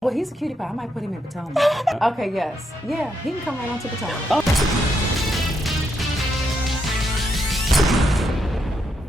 Well, he's a cutie pie. I might put him in Potomac. Okay, yes. Yeah, he can come right on to Potomac.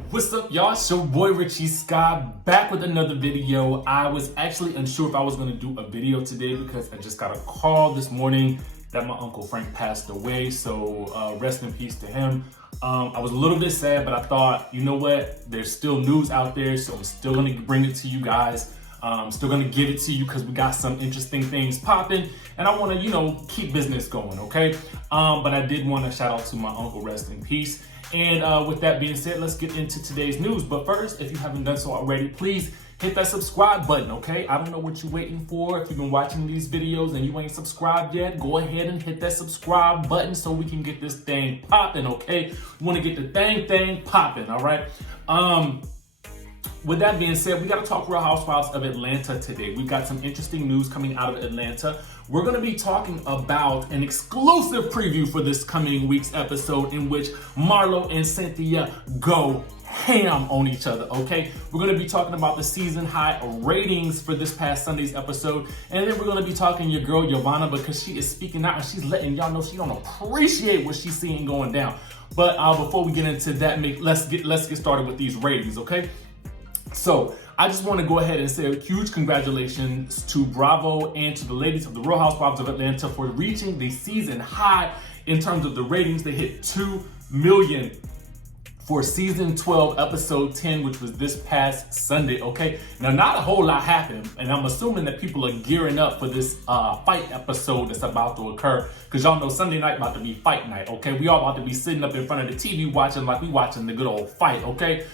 What's up, y'all? It's your boy Richie Sky back with another video. I was actually unsure if I was going to do a video today because I just got a call this morning that my Uncle Frank passed away. So rest in peace to him. I was a little bit sad, but I thought, you know what? There's still news out there, so I'm still going to bring it to you guys. I'm still gonna give it to you because we got some interesting things popping and I wanna, keep business going, okay? But I did wanna shout out to my uncle, rest in peace. And with that being said, let's get into today's news. But first, if you haven't done so already, please hit that subscribe button, okay? I don't know what you're waiting for. If you've been watching these videos and you ain't subscribed yet, go ahead and hit that subscribe button so we can get this thing popping, okay? We wanna get the thing popping, all right? With that being said, we got to talk Real Housewives of Atlanta today. We've got some interesting news coming out of Atlanta. We're going to be talking about an exclusive preview for this coming week's episode in which MARLO and Cynthia go ham on each other, okay? We're going to be talking about the season high ratings for this past Sunday's episode. And then we're going to be talking your girl YOVANNA because she is speaking out and she's letting y'all know she don't appreciate what she's seeing going down. But before we get into that, let's get started with these ratings, okay? So I just want to go ahead and say a huge congratulations to Bravo and to the ladies of the Real Housewives of Atlanta for reaching the season high in terms of the ratings. They hit 2 million for season 12, episode 10, which was this past Sunday, okay? Now, not a whole lot happened, and I'm assuming that people are gearing up for this fight episode that's about to occur, because y'all know Sunday night about to be fight night, okay? We all about to be sitting up in front of the TV watching like we watching the good old fight, okay?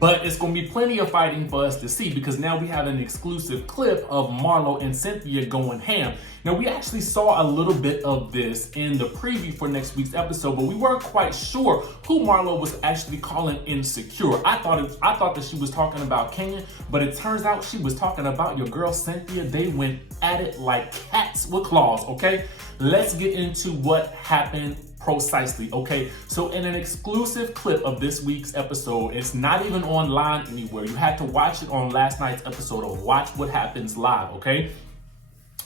But it's going to be plenty of fighting for us to see because now we have an exclusive clip of MARLO and Cynthia going ham. Now, we actually saw a little bit of this in the preview for next week's episode, but we weren't quite sure who MARLO was actually calling insecure. I thought that she was talking about Kanye, but it turns out she was talking about your girl Cynthia. They went at it like cats with claws, okay? Let's get into what happened precisely, okay? So in an exclusive clip of this week's episode, it's not even online anywhere. You had to watch it on last night's episode of Watch What Happens Live, okay?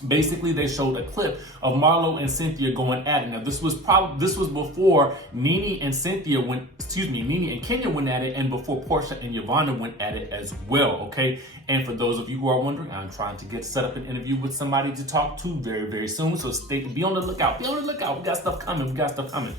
Basically, they showed a clip of MARLO and Cynthia going at it. Now, this was before Nene and Nene and Kenya went at it, and before Porsha and YOVANNA went at it as well, okay? And for those of you who are wondering, I'm trying to get set up an interview with somebody to talk to very, very soon. So be on the lookout. Be on the lookout. We got stuff coming.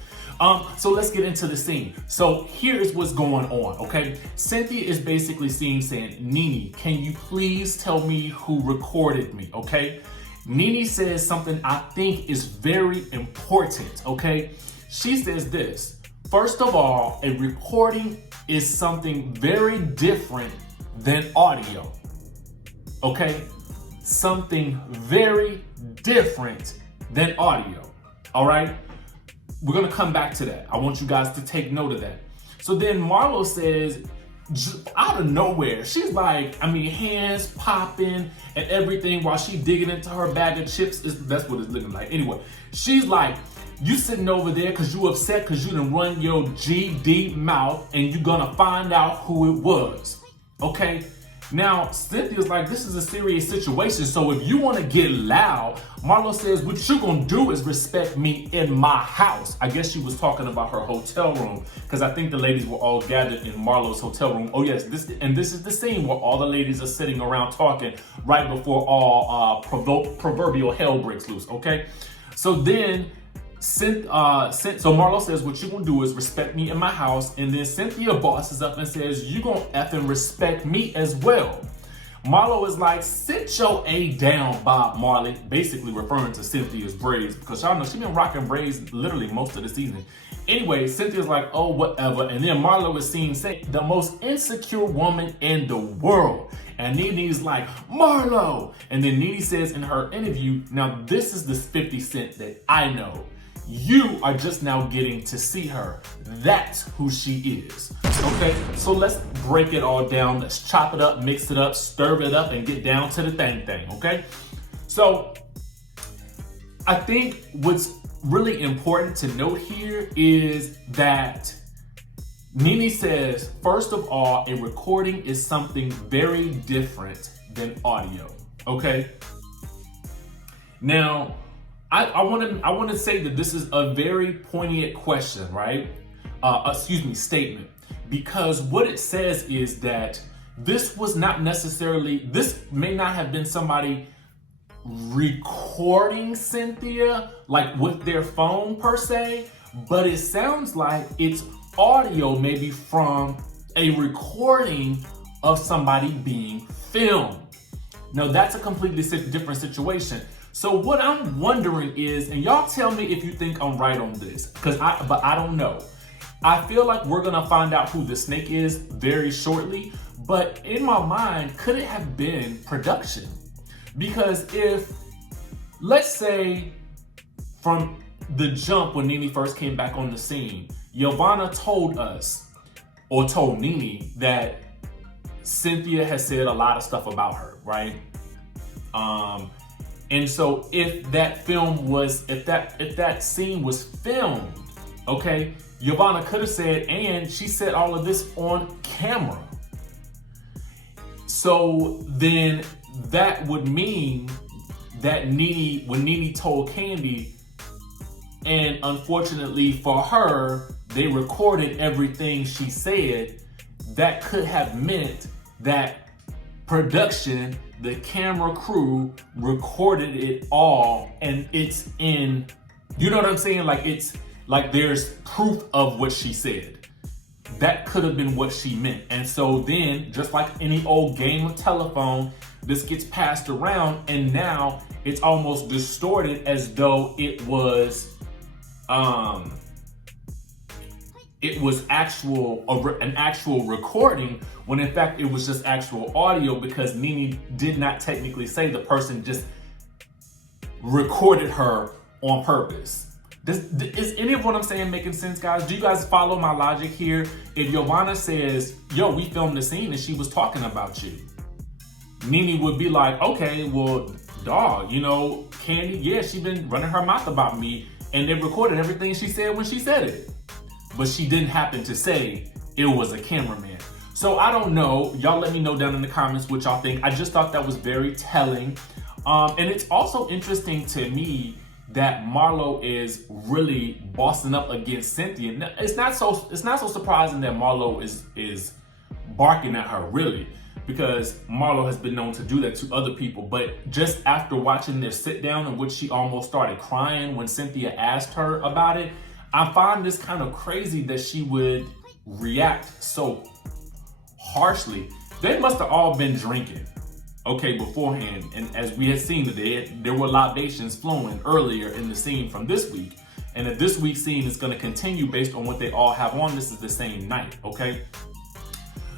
So let's get into the scene. So here's what's going on, okay? Cynthia is basically saying, Nene, can you please tell me who recorded me, okay? Nene says something I think is very important, okay? She says this: first of all, a recording is something very different than audio, okay? Something very different than audio, all right? We're gonna come back to that. I want you guys to take note of that. So then MARLO says, out of nowhere, she's like, hands popping and everything while she digging into her bag of chips. That's what it's looking like. Anyway, she's like, you sitting over there because you upset because you done run your GD mouth and you gonna find out who it was, okay? Now, Cynthia's like, this is a serious situation, so if you want to get loud, MARLO says, what you gonna do is respect me in my house. I guess she was talking about her hotel room, because I think the ladies were all gathered in MARLO's hotel room. Oh yes, this is the scene where all the ladies are sitting around talking right before all proverbial hell breaks loose, okay? So then, so MARLO says, what you gonna do is respect me in my house, and then Cynthia bosses up and says, you gonna effing respect me as well. MARLO is like, sit your A down, Bob Marley, basically referring to Cynthia's braids, because y'all know she been rocking braids literally most of the season. Anyway, Cynthia's like, oh, whatever, and then MARLO is seen saying, the most insecure woman in the world. And Nene's like, MARLO! And then Nene says in her interview, now this is the 50 Cent that I know. You are just now getting to see her. That's who she is. Okay, so let's break it all down. Let's chop it up, mix it up, stir it up, and get down to the thing, okay? So I think what's really important to note here is that Nene says, first of all, a recording is something very different than audio. okay? Now, I want to say that this is a very poignant question, right? Statement. Because what it says is that this may not have been somebody recording Cynthia, like with their phone per se, but it sounds like it's audio maybe from a recording of somebody being filmed. Now that's a completely different situation. So what I'm wondering is, and y'all tell me if you think I'm right on this, but I don't know. I feel like we're gonna find out who the snake is very shortly, but in my mind, could it have been production? Because if, let's say from the jump when Nene first came back on the scene, YOVANNA told us, or told Nene, that Cynthia has said a lot of stuff about her, right? And so if that scene was filmed, okay, YOVANNA could have said, and she said all of this on camera. So then that would mean that Nene, when Nene told Kandi, and unfortunately for her, they recorded everything she said, that could have meant that production, the camera crew, recorded it all, and it's in, you know what I'm saying? Like, it's like there's proof of what she said. That could have been what she meant. And so then, just like any old game of telephone, this gets passed around, and now it's almost distorted as though it was an actual recording, when in fact it was just actual audio, because Nene did not technically say the person just recorded her on purpose. Is any of what I'm saying making sense, guys? Do you guys follow my logic here? If YOVANNA says, yo, we filmed the scene and she was talking about you, Nene would be like, okay, well, dog, you know, Kandi, yeah, she been running her mouth about me, and they recorded everything she said when she said it. But she didn't happen to say it was a cameraman. So I don't know. Y'all let me know down in the comments what y'all think. I just thought that was very telling. And it's also interesting to me that MARLO is really bossing up against Cynthia. Now, it's not so surprising that MARLO is barking at her, really, because MARLO has been known to do that to other people. But just after watching their sit down, in which she almost started crying when Cynthia asked her about it, I find this kind of crazy that she would react so harshly. They must have all been drinking, okay, beforehand. And as we had seen today, there were libations flowing earlier in the scene from this week. And if this week's scene is going to continue based on what they all have on, this is the same night, okay?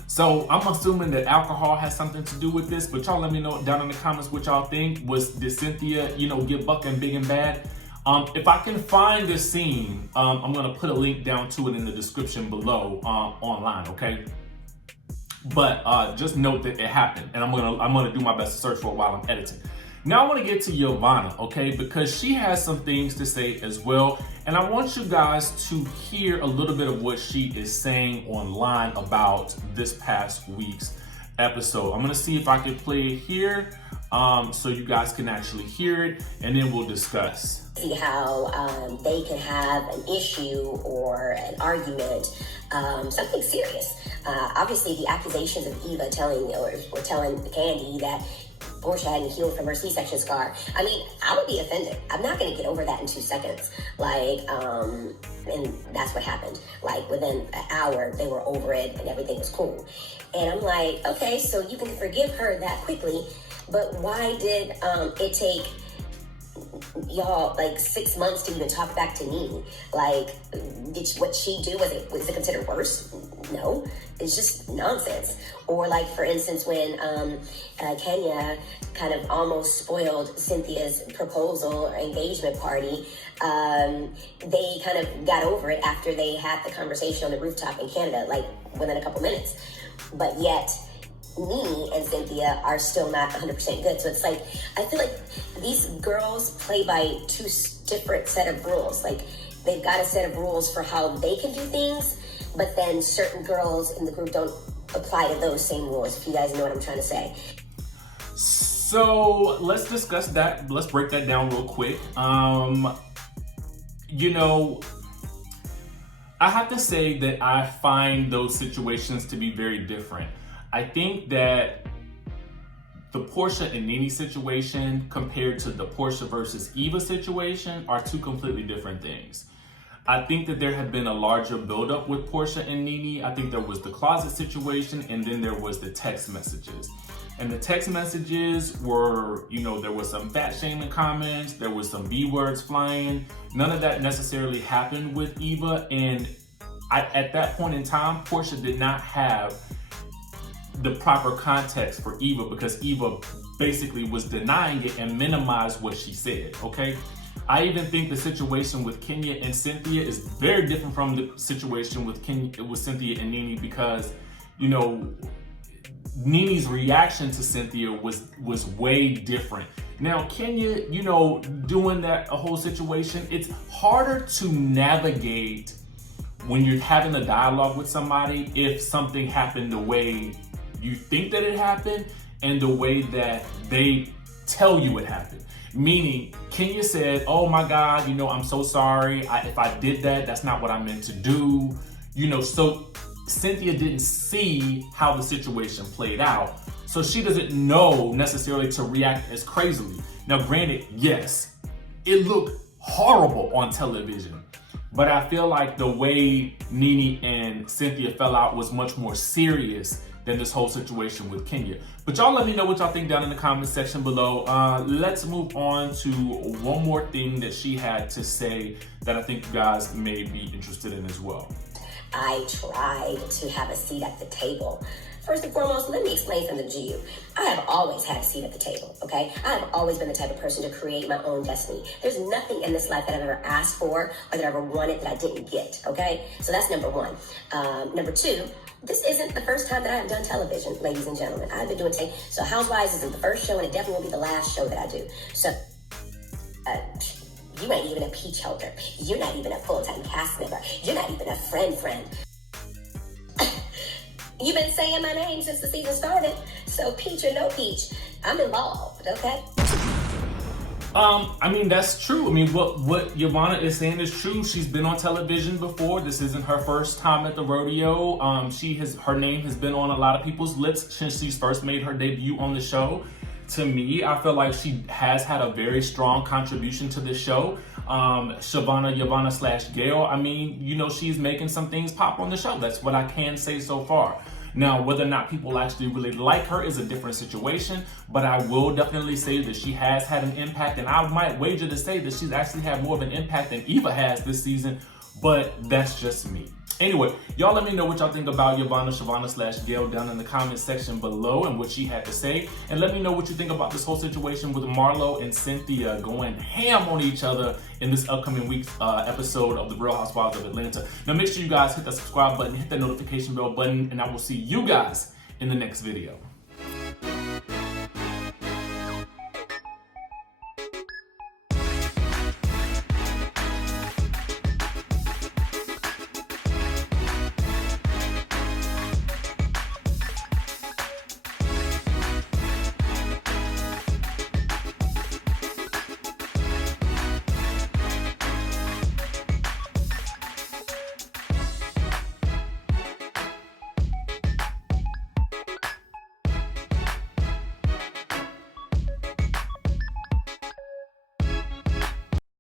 So I'm assuming that alcohol has something to do with this, but y'all let me know down in the comments what y'all think. Did Cynthia, get bucking big and bad? If I can find this scene, I'm gonna put a link down to it in the description below online, okay? But just note that it happened, and I'm gonna do my best to search for it while I'm editing. Now I want to get to YOVANNA, okay? Because she has some things to say as well, and I want you guys to hear a little bit of what she is saying online about this past week's episode. I'm gonna see if I can play it here, so you guys can actually hear it, and then we'll discuss. See how they can have an issue or an argument, something serious. Obviously, the accusations of Eva telling Kandi that Porsha hadn't healed from her C-section scar. I mean, I would be offended. I'm not going to get over that in 2 seconds. And that's what happened. Like, within an hour, they were over it and everything was cool. And I'm like, okay, so you can forgive her that quickly, but why did it take y'all like 6 months to even talk back to Nene? Like, what she do, was it considered worse? No, it's just nonsense. Or like, for instance, when Kenya kind of almost spoiled Cynthia's proposal or engagement party, they kind of got over it after they had the conversation on the rooftop in Canada, like within a couple minutes. But yet Nene and Cynthia are still not 100% good. So it's like, I feel like these girls play by two different set of rules. Like, they've got a set of rules for how they can do things, but then certain girls in the group don't apply to those same rules, if you guys know what I'm trying to say. So let's discuss that. Let's break that down real quick. You know, I have to say that I find those situations to be very different. I think that the Porsha and Nene situation compared to the Porsha versus Eva situation are two completely different things. I think that there had been a larger buildup with Porsha and Nene. I think there was the closet situation, and then there was the text messages. And the text messages were, you know, there was some fat shaming comments, there was some B words flying. None of that necessarily happened with Eva. And at that point in time, Porsha did not have the proper context for Eva, because Eva basically was denying it and minimized what she said, okay? I even think the situation with Kenya and Cynthia is very different from the situation with Cynthia and Nene, because, you know, Nene's reaction to Cynthia was way different. Now, Kenya, you know, doing that whole situation, it's harder to navigate when you're having a dialogue with somebody if something happened the way you think that it happened and the way that they tell you it happened. Meaning, Kenya said, oh my God, you know, I'm so sorry. If I did that, that's not what I meant to do. You know, so Cynthia didn't see how the situation played out. So she doesn't know necessarily to react as crazily. Now, granted, yes, it looked horrible on television, but I feel like the way Nene and Cynthia fell out was much more serious than this whole situation with Kenya. But y'all let me know what y'all think down in the comment section below. Let's move on to one more thing that she had to say that I think you guys may be interested in as well. I tried to have a seat at the table. First and foremost, let me explain something to you. I have always had a seat at the table, okay? I have always been the type of person to create my own destiny. There's nothing in this life that I've ever asked for or that I ever wanted that I didn't get, okay? So that's number one. Number two, this isn't the first time that I have done television, ladies and gentlemen. I've been doing so Housewives isn't the first show, and it definitely won't be the last show that I do. So, you ain't even a peach holder. You're not even a full-time cast member. You're not even a friend. You've been saying my name since the season started. So peach or no peach, I'm involved, okay? I mean, that's true. I mean, what YOVANNA is saying is true. She's been on television before. This isn't her first time at the rodeo. Her name has been on a lot of people's lips since she's first made her debut on the show. To me, I feel like she has had a very strong contribution to this show. YOVANNA/Gail, I mean, you know, she's making some things pop on the show. That's what I can say so far. Now, whether or not people actually really like her is a different situation, but I will definitely say that she has had an impact, and I might wager to say that she's actually had more of an impact than Eva has this season, but that's just me. Anyway, y'all let me know what y'all think about YOVANNA/Gail down in the comment section below and what she had to say. And let me know what you think about this whole situation with Marlo and Cynthia going ham on each other in this upcoming week's episode of The Real Housewives of Atlanta. Now make sure you guys hit that subscribe button, hit that notification bell button, and I will see you guys in the next video.